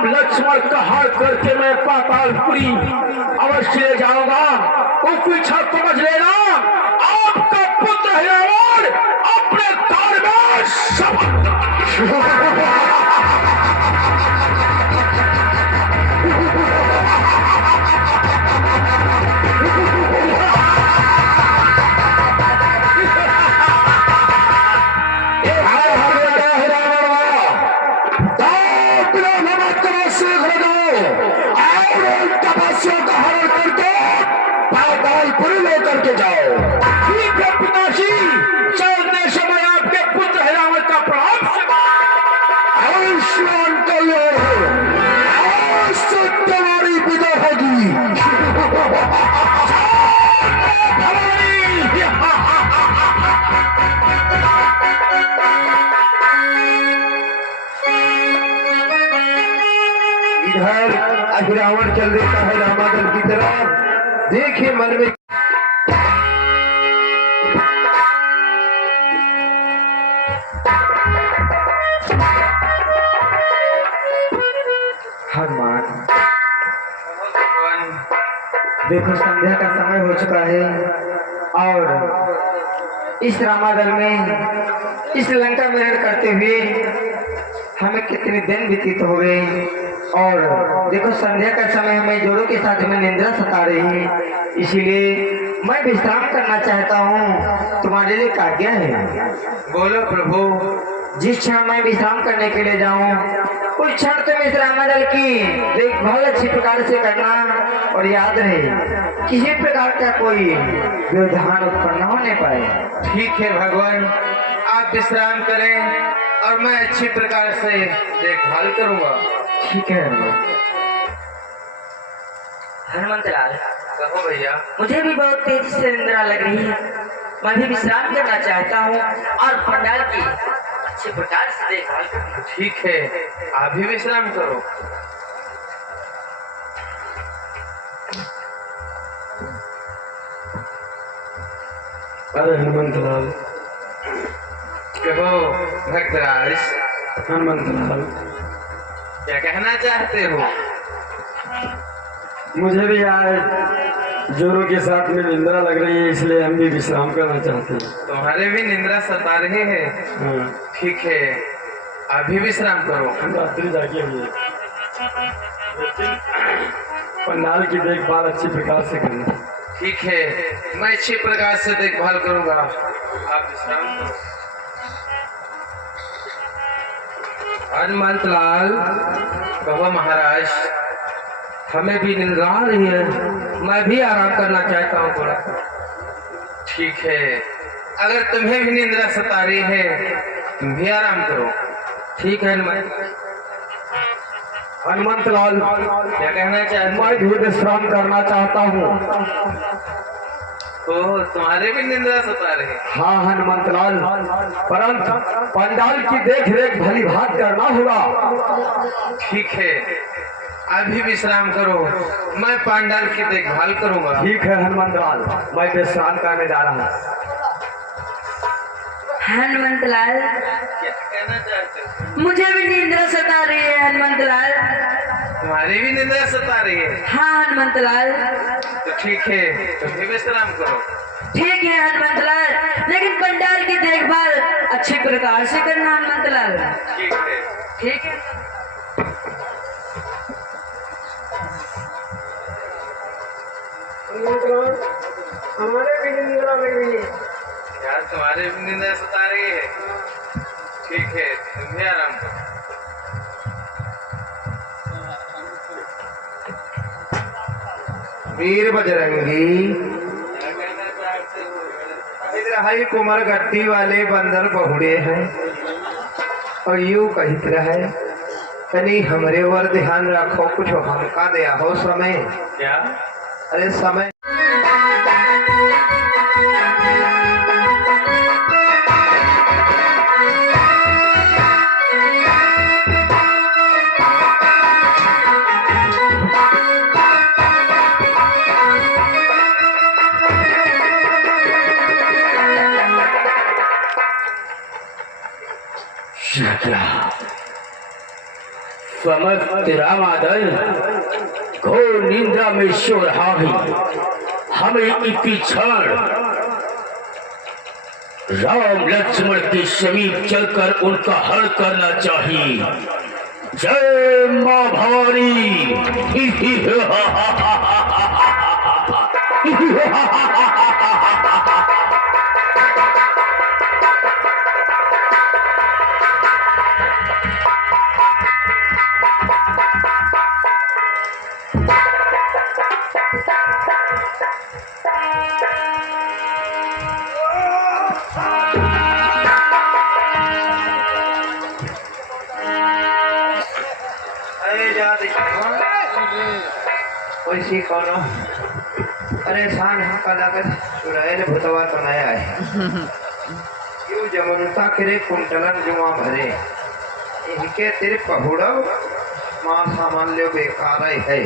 राम लक्ष्मण का हार करके मैं पातालपुरी अवश्य ले जाऊंगा। उपीछा समझ लेना, आपका पुत्र है और अपने कार में शपथ। करके जाओ। ठीक है पिताजी, चलते समय आपके पुत्र है रावण का प्रभाव आयुष्मान तुम्हारी विदा होगी। इधर रावण चल देता है रामादल की तरफ। देखिए मन में हनुमान, देखो संध्या का समय हो चुका है और इस रामादल में इस लंका मेहनत करते हुए हमें कितने दिन व्यतीत हो गए और देखो संध्या का समय हमें जोड़ों के साथ में निंद्रा सता रही है, इसीलिए मैं विश्राम करना चाहता हूँ। तुम्हारे लिए क्या आज्ञा है? बोलो प्रभु। जिस क्षण मैं विश्राम करने के लिए जाऊं उस क्षण तुम इस रामादल की देखभाल अच्छी प्रकार से करना और याद रहे किसी प्रकार का कोई व्यवधान उत्पन्न न होने पाए। ठीक है भगवान, आप विश्राम करें और मैं अच्छी प्रकार से देखभाल करूंगा। ठीक है हनुमंतलाल। कहो भैया। मुझे भी बहुत तेजी से निंद्रा लग रही है, मैं भी विश्राम करना चाहता हूँ और पंडाल की अच्छी प्रकार से देखभाल करूंगा। ठीक है, आप भी विश्राम करो। अरे हनुमंतलाल। कहो भक्तराज। हनुमंतलाल, क्या कहना चाहते हो? मुझे भी आज जोरों के साथ में निंद्रा लग रही है, इसलिए हम भी विश्राम करना चाहते हैं। तुम्हारे भी निंद्रा सता रही है? हाँ। ठीक है, आप भी विश्राम करो। हम रात्रि जागे हुए पंडाल की देखभाल अच्छी प्रकार से करना। ठीक है, मैं अच्छी प्रकार से देखभाल करूंगा, आप विश्राम करो। हनुमंतलाल। कहो महाराज। हमें भी निंद्रा आ रही है, मैं भी आराम करना चाहता हूँ थोड़ा। ठीक है, अगर तुम्हें भी निंद्रा सता रही है तुम भी आराम करो। ठीक है हनुमंतलाल, क्या कहना चाहते हो? मैं भी विश्राम करना चाहता हूँ। ओह, तुम्हारे भी निंद्रा सता रही है? हाँ हनुमंतलाल, परंतु पंडाल की देख रेख भली भांति करना होगा। ठीक है, अभी विश्राम करो, मैं पंडाल की देखभाल करूंगा। ठीक है हनुमंतलाल, मैं विश्राम करने जा रहा हूँ। हनुमंतलाल, क्या कहना चाहते हो? मुझे भी निंद्रा सता रही है हनुमंतलाल। तुम्हारी भी निंद्रा सता रही है? हाँ हनुमंतलाल। तो ठीक है, तुम भी विश्राम करो। ठीक है हनुमंतलाल, लेकिन पंडाल की देखभाल अच्छी प्रकार से करना हनुमंतलाल। ठीक है। ठीक है। हमारे भी निंद्रा लग रही है। यार तुम्हारे भी निंद्रा सता रही है? ठीक है, तुम भी आराम करो। वीर बजरंगी। इधर कुमार गट्टी वाले बंदर बहुड़े हैं और यूं कहत रहे तनी हमरे वर ध्यान रखो, कुछ हमका दिया हो समय। क्या? अरे समय समस्त रामादल घोर निंदा में सो रहा है। हमें इसी क्षण राम लक्ष्मण के समीप चलकर उनका हल करना चाहिए। जय मां भवानी। वैसी कौनो अरे शान हमका लागत चुड़ैल भुतवा तो नया है। यू जमुनता करे कुंटलन जुआ भरे इनके तेरे पहुड़व माँ सामान ले बेकार है।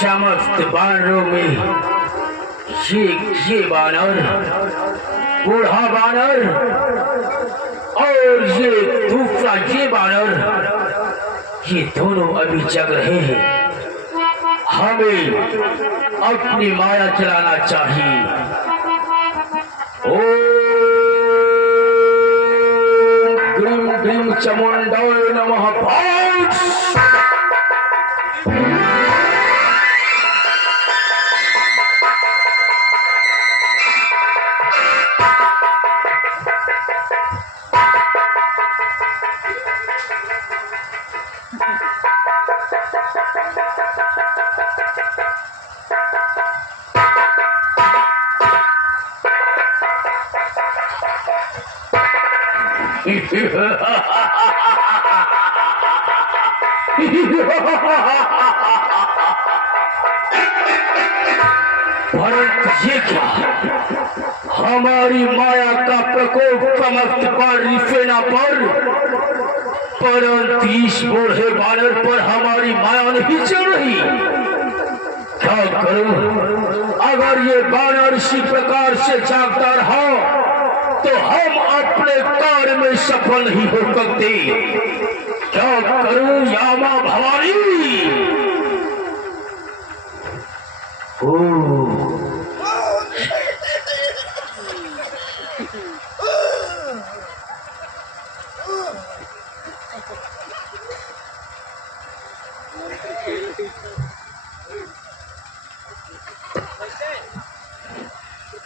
समस्त बानरों में ये बानर, बूढ़ा बानर और ये दूसरा ये बानर, ये दोनों अभी जग रहे हैं। हमें अपनी माया चलाना चाहिए। ओम ग्रीम ग्रीम चामुंडाय नमः। परंतु ये क्या, हमारी माया का प्रकोप समस्त बानरी सेना पर, परंतु इस बूढ़े बानर पर हमारी माया नहीं चल रही। क्या करूं? अगर ये बानर इसी प्रकार से जागता रहा तो हम अपने कार्य में सफल नहीं हो सकते। क्या करूं या मां भवानी?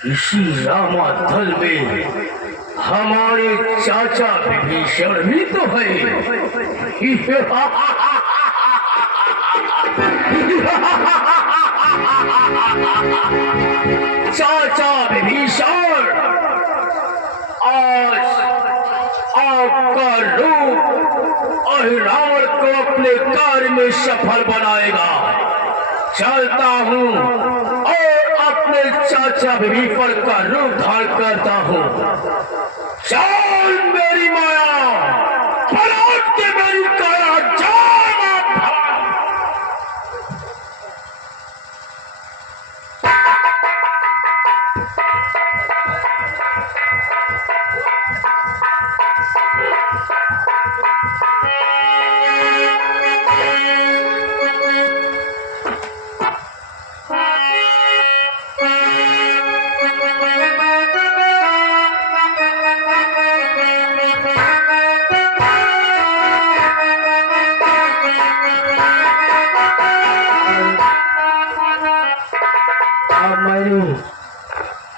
इसी रामाधल में हमारे चाचा विभीषण भी तो है। चाचा विभीषण आज आपका रूप और रावण को अपने कार्य में सफल बनाएगा। चलता हूँ और अपने चाचा विभीषण का रूप धारण करता हूँ। चल मेरी माया, पलट के मेरी काया,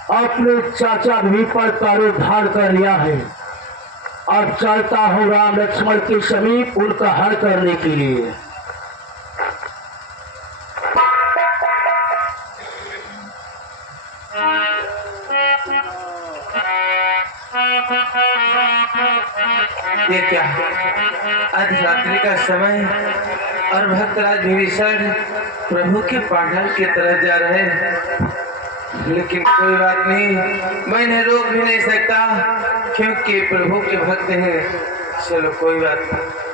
अपने चाचा विभीषण का रूप धारण कर लिया है। अब चलता हूँ राम लक्ष्मण के समीप उनका हल करने के लिए। ये क्या अर्धरात्रि का समय और भक्तराज विभीषण प्रभु के पांडाल की तरफ जा रहे हैं, लेकिन कोई बात नहीं, मैं इन्हें रोक भी नहीं सकता क्योंकि प्रभु के भक्त हैं। चलो कोई बात नहीं।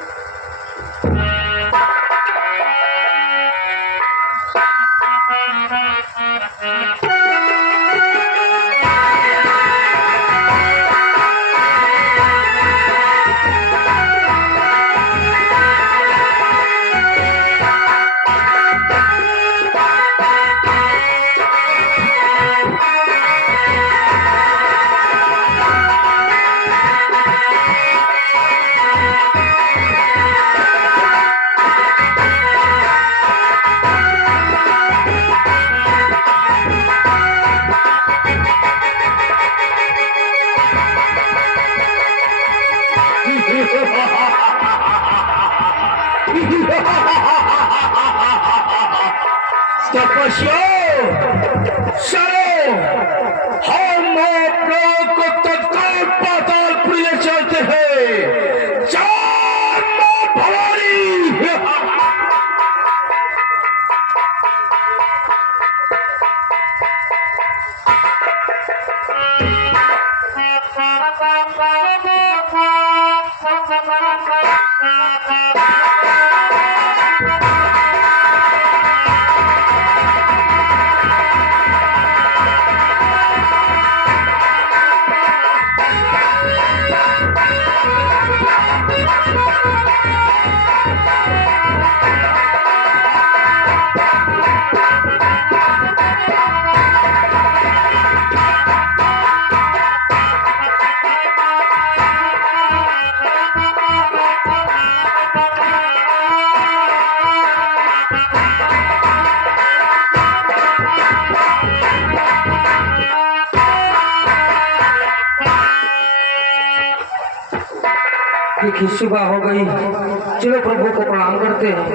तपस्या चलो, हम आप लोग को तत्काल पातालपुर ले चलते हैं। जय मां भवानी। देखिए सुबह हो गई, चलो प्रभु को प्रणाम करते हैं।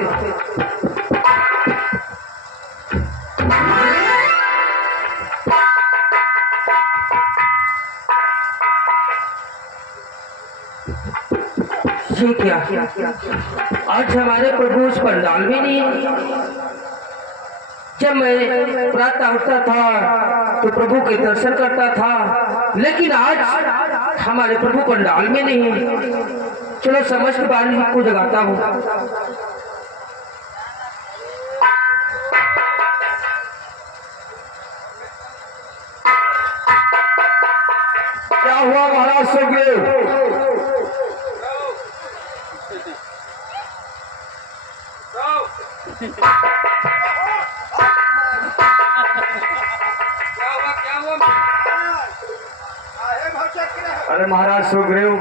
ये क्या, आज हमारे प्रभु उस पंडाल में नहीं है। जब मैं प्रातः उठता था तो प्रभु के दर्शन करता था, लेकिन आज हमारे प्रभु पंडाल में नहीं है। चलो समस्त बानी को जगाता हूँ। क्या हुआ महाराज सुग्रीव? अरे महाराज सुग्रीव,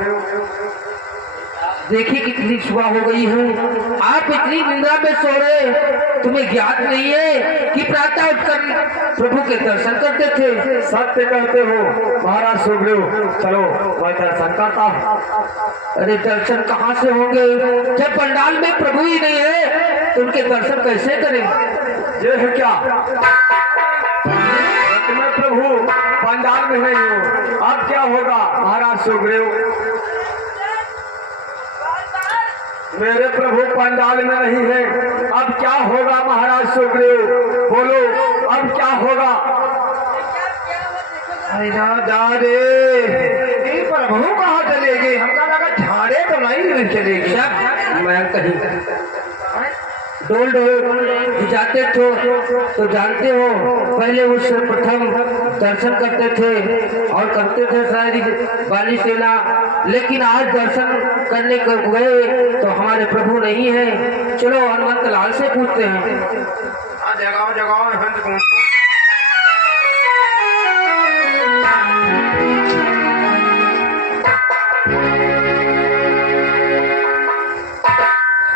देखिए कितनी सुबह हो गई है, आप इतनी निंद्रा में सो रहे, तुम्हें ज्ञात नहीं है कि प्रातः उठकर प्रभु के दर्शन करते थे। सत्य कहते हो महाराज सुग्रीव, चलो मैं दर्शन करता हूँ। अरे दर्शन कहाँ से होंगे, जब पंडाल में प्रभु ही नहीं है तो उनके दर्शन कैसे करें? ये है क्या, मैं प्रभु पंडाल में नहीं हूँ, अब क्या होगा महाराज सुग्रीव? मेरे प्रभु पंडाल में नहीं है, अब क्या होगा महाराज सुग्रीव? बोलो अब क्या होगा? अरे ना रे, प्रभु कहाँ चले गए? हमका लगा झाड़े तो नहीं चले गए। मैं कहीं डोल डोल जाते तो जानते हो, पहले उस प्रथम दर्शन करते थे और करते थे सारी बाली सेना, लेकिन आज दर्शन करने को गए तो हमारे प्रभु नहीं है। चलो हनुमंत लाल से पूछते हैं। जगाओ जगाओ हंस को।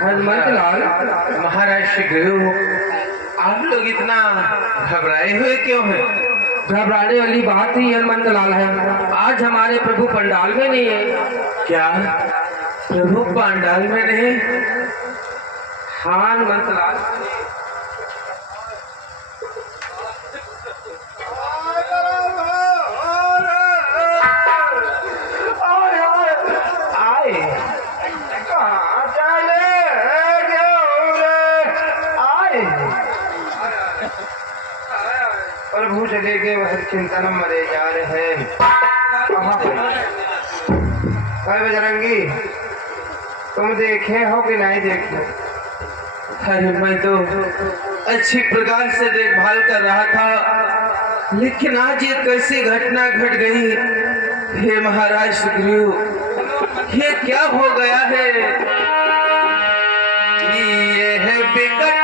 हनुमंत लाल, महाराज सुग्रीव, आप लोग इतना घबराए हुए क्यों हैं? घबराने वाली बात ही हनुमंत लाल है, आज हमारे प्रभु पंडाल में नहीं है। क्या प्रभु पंडाल में नहीं? हाँ हनुमंत लाल, आए से लेके वह चिंता न मरे जा रहे हैं। कहाँ पर बजरंगी, तुम देखे हो कि नहीं देखे? अरे मैं तो अच्छी प्रकार से देखभाल कर रहा था, लेकिन आज ये कैसी घटना घट गई। हे महाराज सुग्रीव, ये क्या हो गया है? ये है बिकट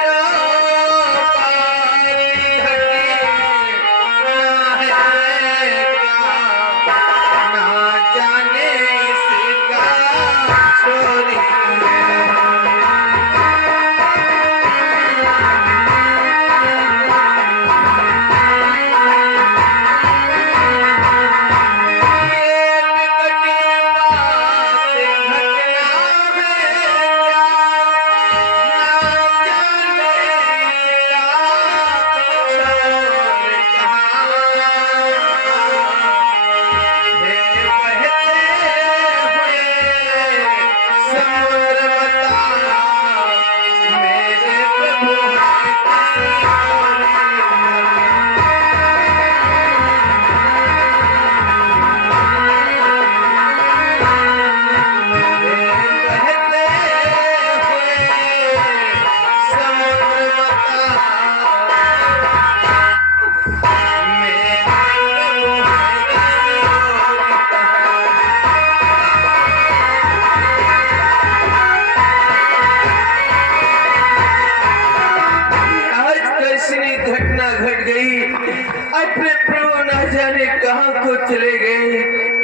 अपने प्रभु न जाने कहाँ को चले गए।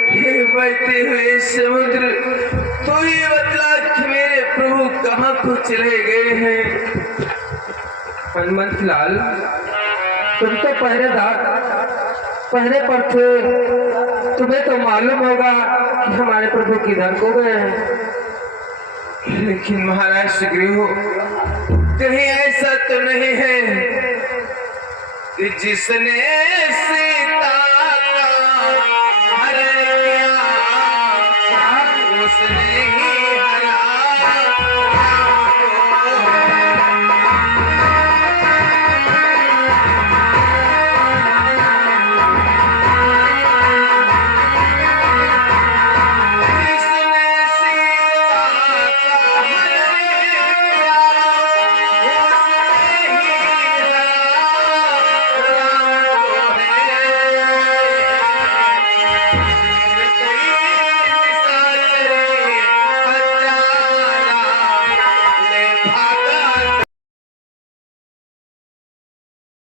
हे बहते हुए समुद्र, तू ही बतला कि मेरे प्रभु कहाँ को चले गए हैं। हनुमंत लाल, तुम तो पहरे पर थे, तुम्हें तो मालूम होगा कि हमारे प्रभु किधर को गए हैं। लेकिन महाराज सुग्रीव, कहीं ऐसा तो नहीं है कि जिसने